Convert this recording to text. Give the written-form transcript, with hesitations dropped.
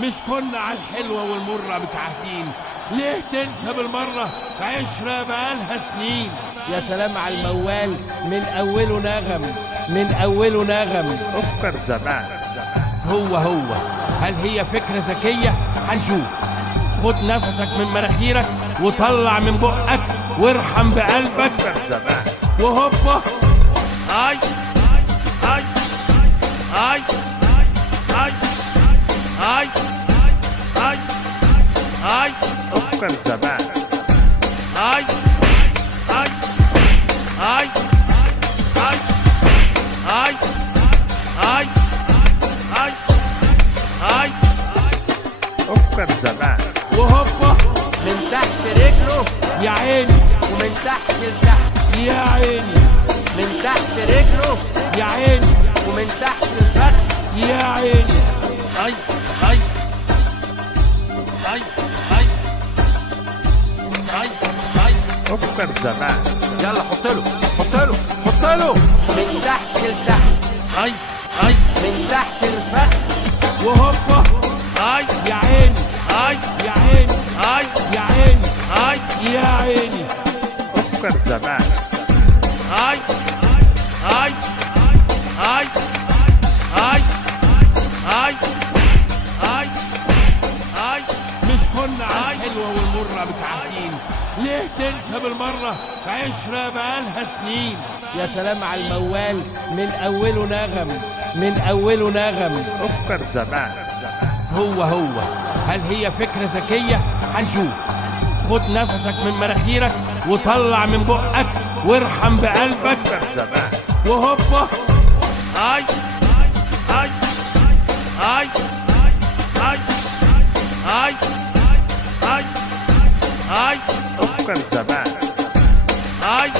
مش كنا على الحلوة والمرة متعهدين؟ ليه تنسى بالمرة عشرة بقالها سنين؟ يا سلام على الموال، من أوله نغم، من أوله نغم. أفكر زمان. هو هل هي فكرة ذكية؟ هنشوف. خد نفسك من مناخيرك وطلع من بقك وارحم بقلبك. أفكر زمان. وهوبا اي اي اي اي اي اي اي أفكر زمان. اي اي اي اي اي اي اي اي أفكر زمان. وهوبا من تحت رجله يا عيني ومن تحت لتحت، يا عيني من تحت رجله يا عيني ومن تحت الفخذ. يا عيني اي اي اي اي اي اي أفكر زمان. يلا حط له حط له حط له، من تحت لتحت، اي اي من تحت الفخذ. وهوبا اي يا عيني اي يا عيني اي يا عيني اي يا عيني أفكر زمان. اي اي اي اي اي اي اي مش كنا على الحلوة والمرة متعهدين؟ ليه تنسى بالمرة عشرة بقالها سنين؟ يا سلام على الموال، من أوله نغم، من أوله نغم. أفكر زمان. هو هل هي فكرة ذكية؟ هنشوف. خد نفسك من مناخيرك وطلع من بقك وارحم بقلبك. أفكر زمان. وهوبا اي اي اي اي اي اي اي أفكر زمان. اي